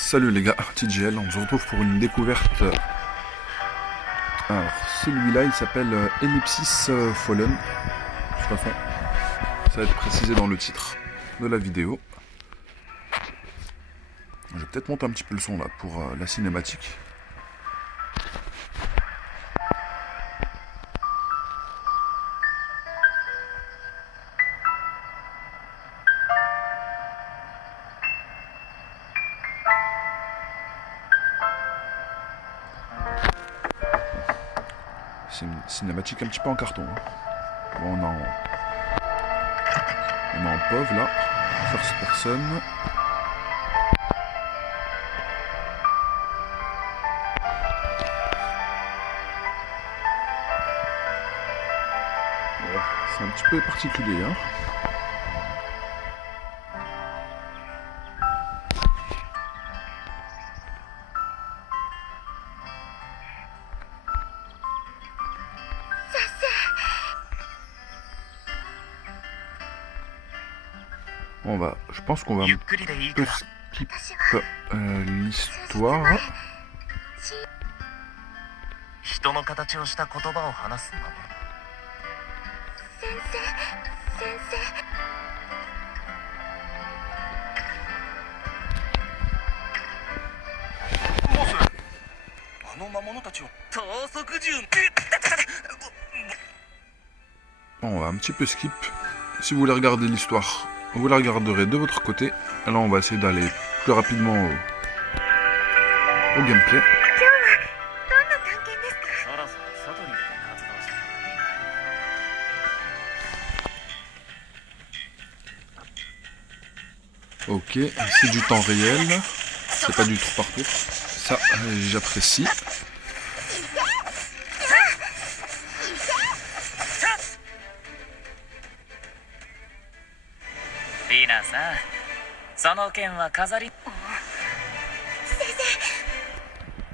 Salut les gars, TGL, on se retrouve pour une découverte. Alors celui-là il s'appelle Ellipsis Fallen. De toute façon, ça va être précisé dans le titre de la vidéo. Je vais peut-être monter un petit peu le son là pour la cinématique. C'est une cinématique un petit peu en carton. Bon, on est en POV là, first person. Ouais, c'est un petit peu particulier, hein. Je pense qu'on va un peu skip l'histoire. On va un petit peu skip. Si vous voulez regarder l'histoire, vous la regarderez de votre côté. Alors on va essayer d'aller plus rapidement au gameplay. Ok, c'est du temps réel. C'est pas du tour par tour. Ça, j'apprécie.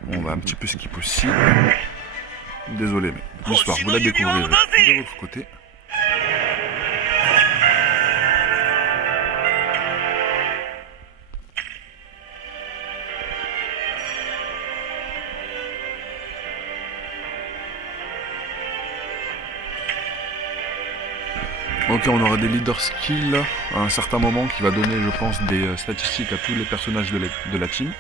On va un petit peu skip aussi. Désolé, mais l'histoire, vous la découvrirez de votre côté. Ok, on aura des leader skills à un certain moment qui va donner, je pense, des statistiques à tous les personnages de la team.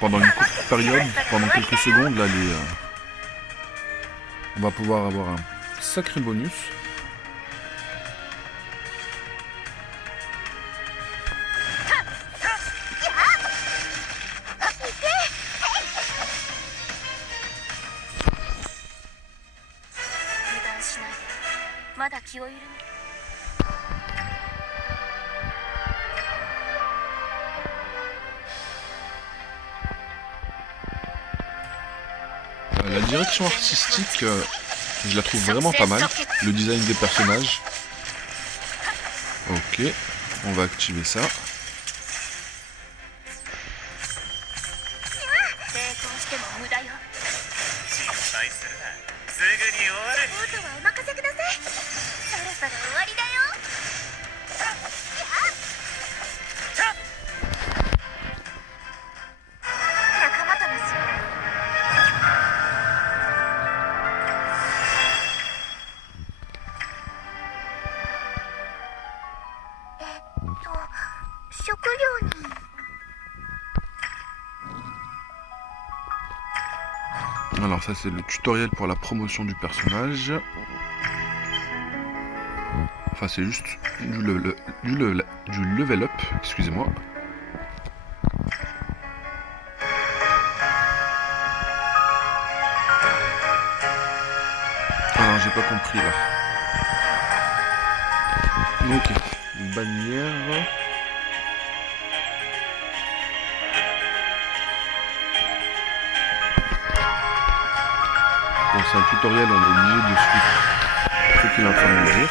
Pendant une courte période, pendant quelques secondes, là, on va pouvoir avoir un sacré bonus. La direction artistique, je la trouve vraiment pas mal. Le design des personnages. Ok, on va activer ça. Alors ça c'est le tutoriel pour la promotion du personnage. Enfin c'est juste du level up, excusez-moi. Ah j'ai pas compris là. Ok, une bannière. c'est un tutoriel, on est obligé de suivre ce qu'il est en train de nous dire.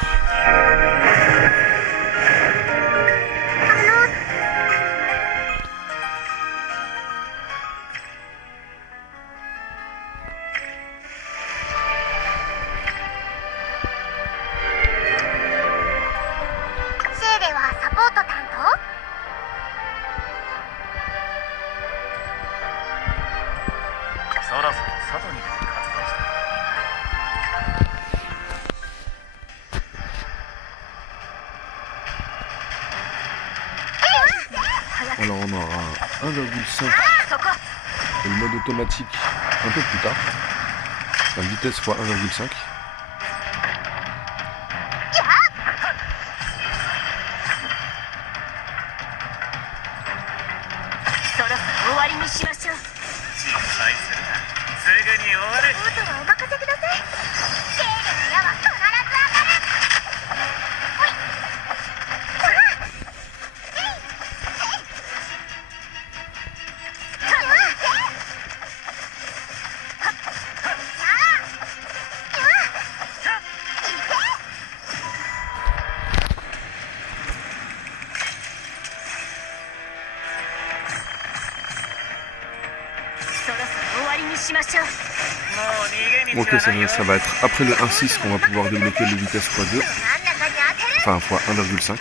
Alors on aura 1,5 et le mode automatique un peu plus tard. La vitesse fois 1,5. Ok, ça va être après le 1.6 qu'on va pouvoir débloquer le vitesse x2. Enfin, fois 1,5.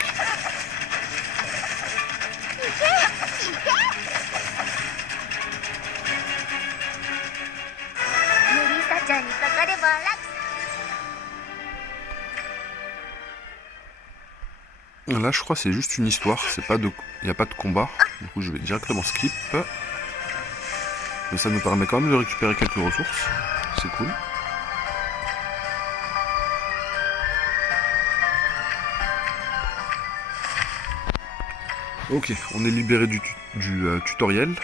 Là, je crois que c'est juste une histoire. Il n'y a pas de combat. Du coup, je vais directement skip. Mais ça nous permet quand même de récupérer quelques ressources. C'est cool. Ok, on est libéré du tutoriel.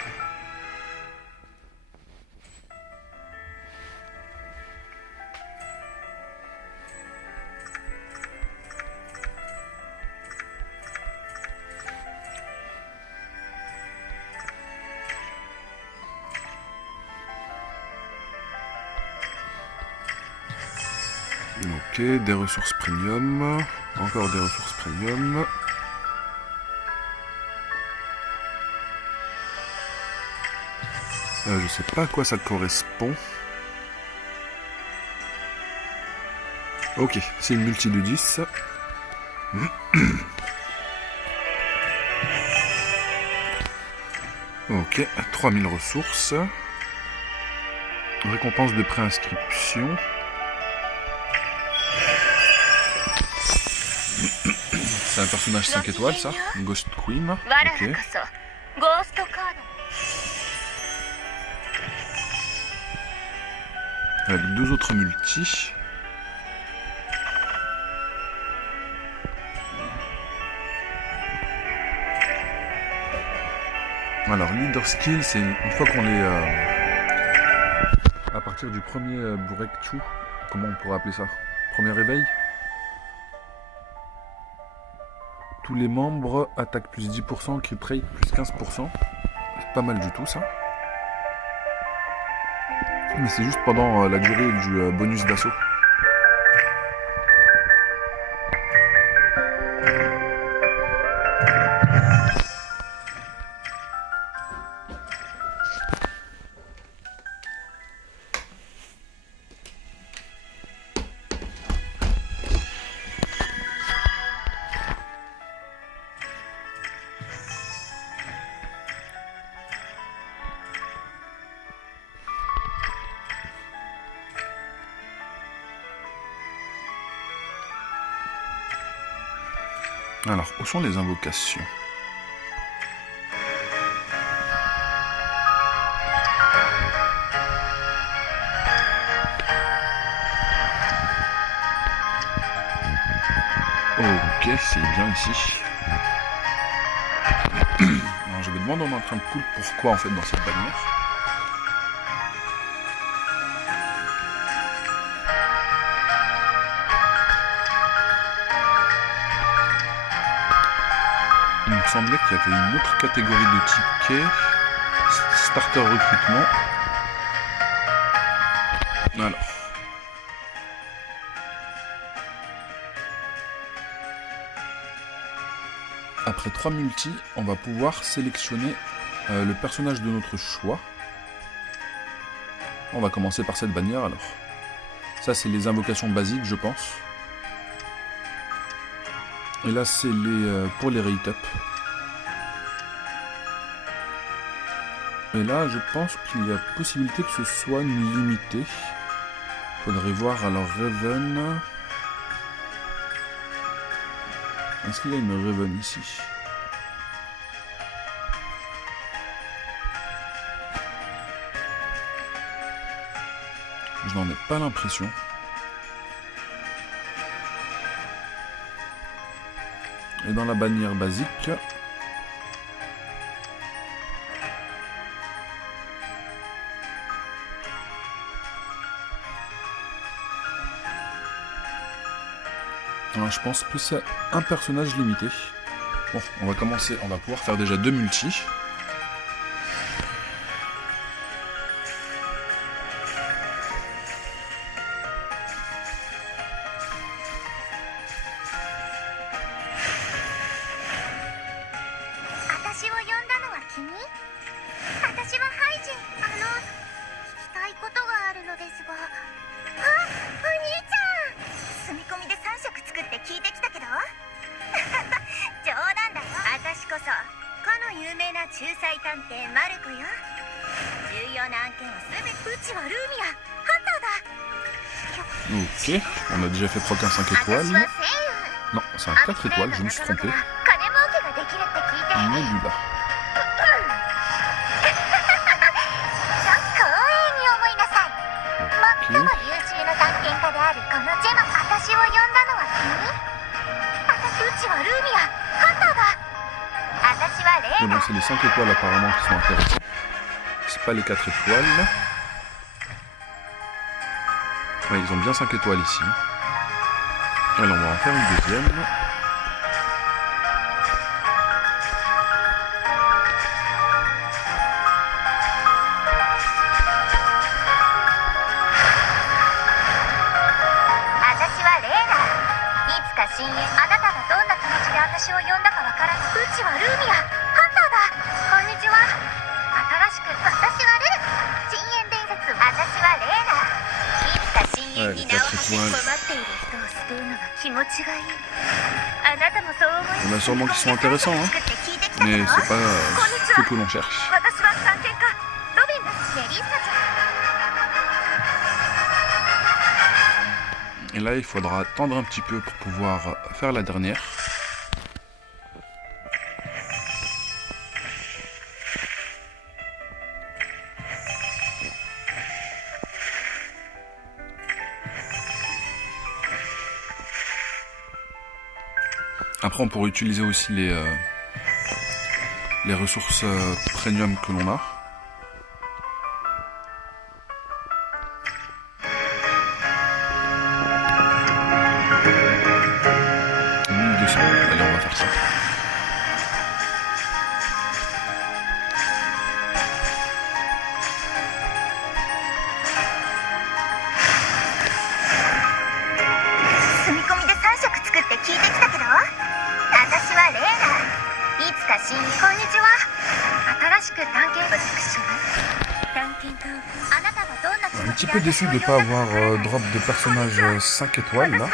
Ok, des ressources premium. Encore des ressources premium. Je sais pas à quoi ça correspond. Ok, c'est une multi de 10. Ok, 3000 ressources. Récompense de préinscription. C'est un personnage 5 étoiles, ça. Ghost Queen. Ok. Avec 2 autres multis. Alors, leader skill, c'est une fois qu'on est à partir du premier breakthrough, comment on pourrait appeler ça? Premier réveil. Tous les membres attaquent plus 10%, crit rate plus 15%. C'est pas mal du tout ça. Mais c'est juste pendant la durée du bonus d'assaut. Alors, où sont les invocations? Ok, c'est bien ici. Alors, je me demande en train de cool pourquoi en fait dans cette bannière. Il me semblait qu'il y avait une autre catégorie de tickets. Starter recrutement. Alors, Après 3 multis, on va pouvoir sélectionner le personnage de notre choix. On va commencer par cette bannière alors. Ça c'est les invocations basiques je pense. Et là c'est les pour les rate up. Et là je pense qu'il y a possibilité que ce soit une limitée. Faudrait voir alors Raven. Est-ce qu'il y a une Raven ici? Je n'en ai pas l'impression. Et dans la bannière basique, alors je pense que c'est un personnage limité. Bon, on va commencer, on va pouvoir faire déjà 2 multis. Ok, on a déjà fait proc un 5 étoiles. Non, c'est un 4 étoiles, je me suis trompé. Nebula. Ok. Bon, c'est les 5 étoiles apparemment qui sont intéressants. C'est pas les 4 étoiles. Ouais, ils ont bien 5 étoiles ici. Alors on va en faire une deuxième. Ouais, les 4 étoiles. On a sûrement qui sont intéressants, hein. Mais c'est pas ce que l'on cherche. Et là, il faudra attendre un petit peu pour pouvoir faire la dernière. Après, on pourrait utiliser aussi les ressources premium que l'on a. Allez, on va faire ça. Un petit peu déçu de ne pas avoir drop de personnage 5 étoiles là.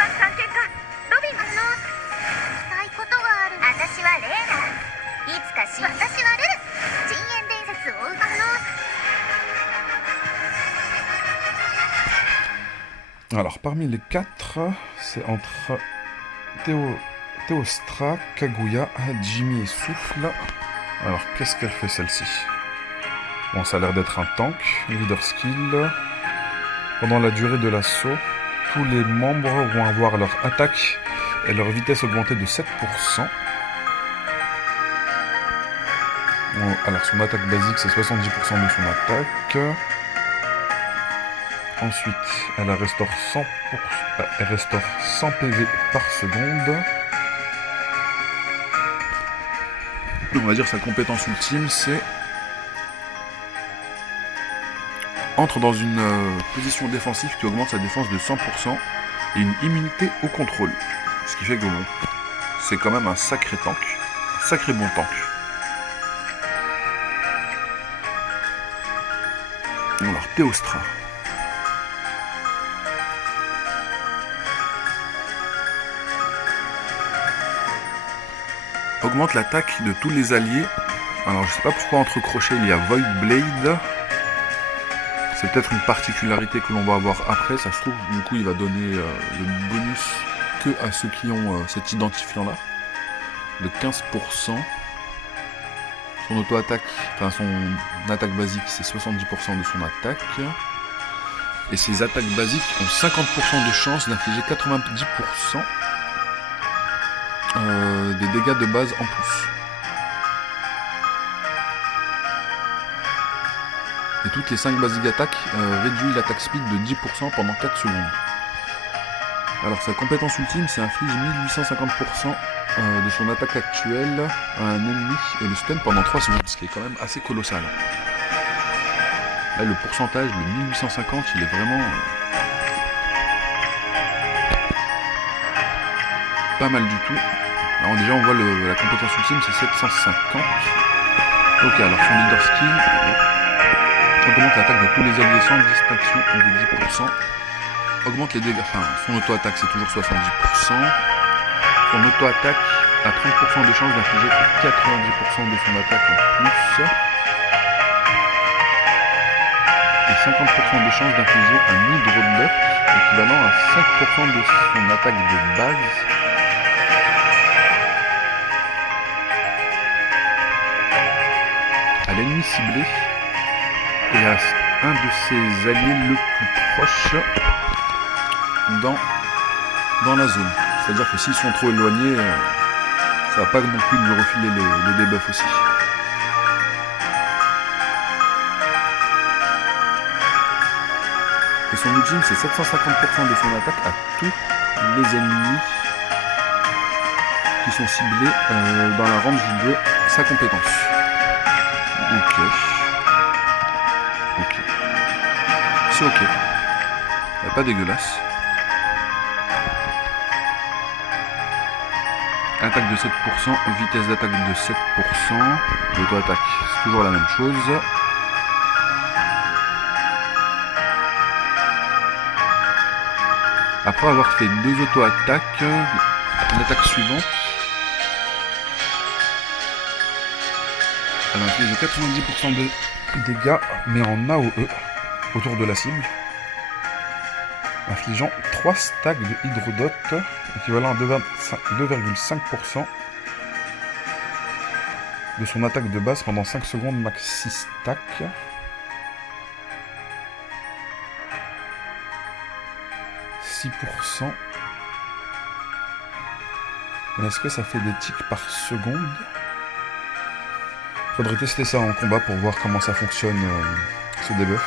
Alors parmi les 4, c'est entre Théostra, Kaguya, Jimmy et Souffle. Alors qu'est-ce qu'elle fait celle-ci? Bon, ça a l'air d'être un tank, leader skill. Pendant la durée de l'assaut, tous les membres vont avoir leur attaque et leur vitesse augmentée de 7%. Bon, alors son attaque basique c'est 70% de son attaque. Ensuite, elle restaure 100 PV par seconde. On va dire sa compétence ultime, c'est entre dans une position défensive qui augmente sa défense de 100% et une immunité au contrôle. Ce qui fait que bon, c'est quand même un sacré tank, Sacré bon tank. Alors, Théostra. Augmente l'attaque de tous les alliés. Alors, je sais pas pourquoi entre crochets il y a Void Blade. C'est peut-être une particularité que l'on va avoir après. Ça se trouve, du coup, il va donner le bonus que à ceux qui ont cet identifiant-là. De 15%. Son auto-attaque, enfin son attaque basique, c'est 70% de son attaque. Et ses attaques basiques ont 50% de chance d'infliger 90% des dégâts de base en plus. Et toutes les 5 basiques attaques réduisent l'attaque speed de 10% pendant 4 secondes. Alors sa compétence ultime, c'est inflige 1850% de son attaque actuelle à un ennemi et le stun pendant 3 secondes, ce qui est quand même assez colossal. Là le pourcentage, le 1850, il est vraiment pas mal du tout. Alors déjà on voit la compétence ultime, c'est 750. Ok, alors son leader skill augmente l'attaque de tous les alliés sans distinction de 10%. Augmente les dégâts, enfin son auto-attaque c'est toujours 70%. Son auto-attaque a 30% de chance d'infliger 90% de son attaque en plus. Et 50% de chance d'infliger un hydrodot équivalent à 5% de son attaque de base. À l'ennemi ciblé et à un de ses alliés le plus proche dans la zone. C'est-à-dire que s'ils sont trop éloignés, ça va pas non plus lui refiler le debuff aussi. Et son ultime, c'est 750% de son attaque à tous les ennemis qui sont ciblés dans la range de sa compétence. Ok. Ok. C'est ok. Pas dégueulasse. Attaque de 7%, vitesse d'attaque de 7%, l'auto-attaque, c'est toujours la même chose. Après avoir fait 2 auto-attaques, l'attaque suivante, elle inflige 90% de dégâts, mais en AOE, autour de la cible, infligeant 3 stacks de hydrodot, équivalent à 2,5% de son attaque de base pendant 5 secondes max 6 stacks. %. Mais est-ce que ça fait des ticks par seconde? Faudrait tester ça en combat pour voir comment ça fonctionne ce debuff.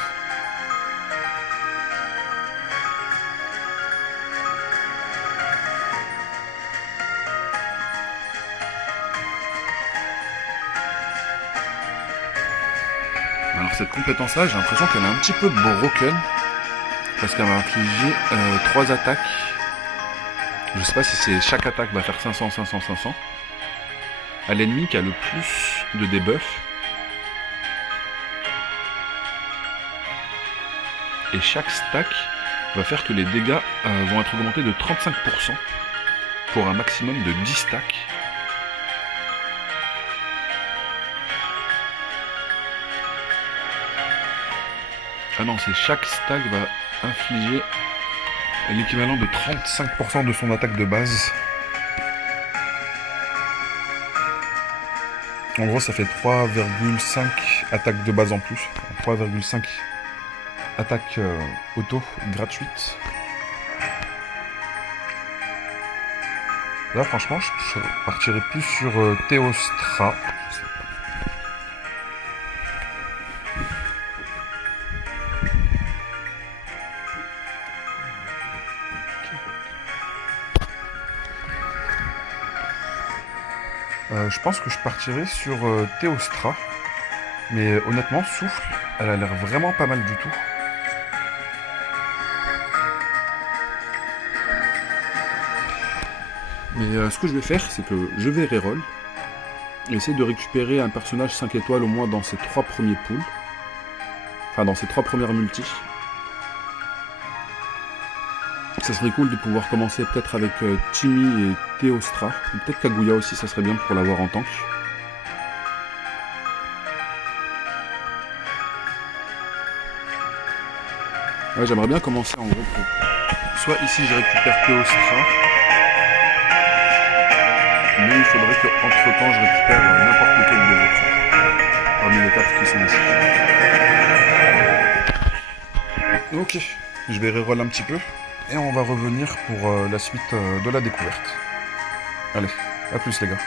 Alors cette compétence là, j'ai l'impression qu'elle est un petit peu broken. Parce qu'elle va infliger 3 attaques. Je sais pas si c'est chaque attaque va faire 500, 500, 500. À l'ennemi qui a le plus de debuff. Et chaque stack va faire que les dégâts vont être augmentés de 35%. Pour un maximum de 10 stacks. Ah non, c'est chaque stack va infliger l'équivalent de 35% de son attaque de base. En gros, ça fait 3,5 attaques de base en plus. 3,5 attaques auto gratuites. Là, franchement, je partirais plus sur Théostra. Je pense que je partirai sur Théostra. Mais honnêtement, Souffle, elle a l'air vraiment pas mal du tout. Mais ce que je vais faire, c'est que je vais reroll. essayer de récupérer un personnage 5 étoiles au moins dans ces 3 premiers pools. Enfin, dans ces 3 premières multis. Ça serait cool de pouvoir commencer peut-être avec Timmy et Théostra. Peut-être Kaguya aussi, ça serait bien pour l'avoir en tank. Ouais, j'aimerais bien commencer en gros. Soit ici je récupère Théostra. Mais il faudrait qu'entre temps je récupère n'importe lequel des autres. Parmi les 4 qui sont ici. Ok, je vais reroll un petit peu. Et on va revenir pour la suite de la découverte. Allez, à plus les gars.